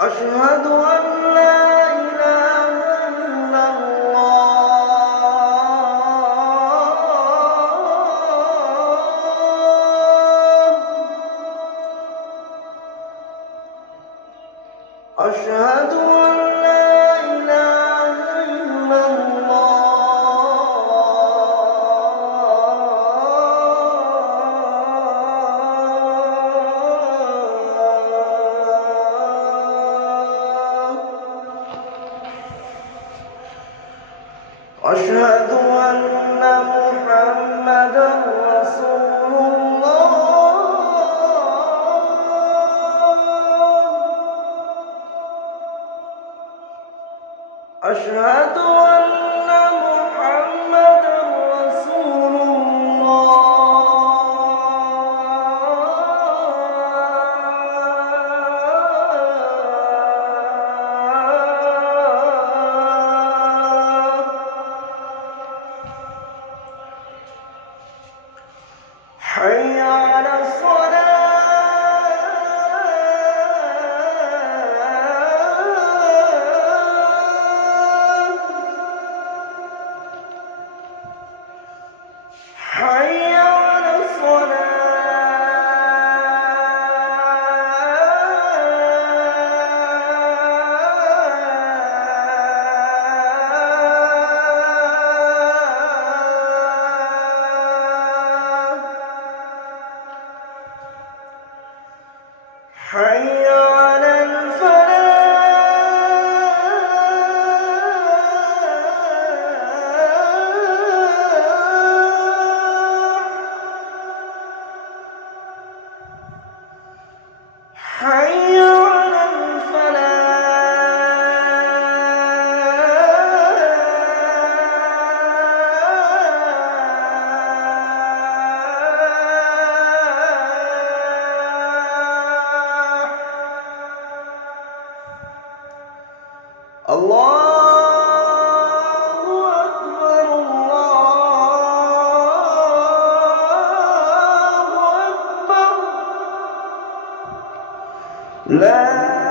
أشهد أن لا إله إلا الله. أشهد أن لا إله إلا أشهد أن محمدًا رسول الله. أشهد أن محمدًا رسول الله. حي على حي على حي على حي على الله أكبر الله أكبر لا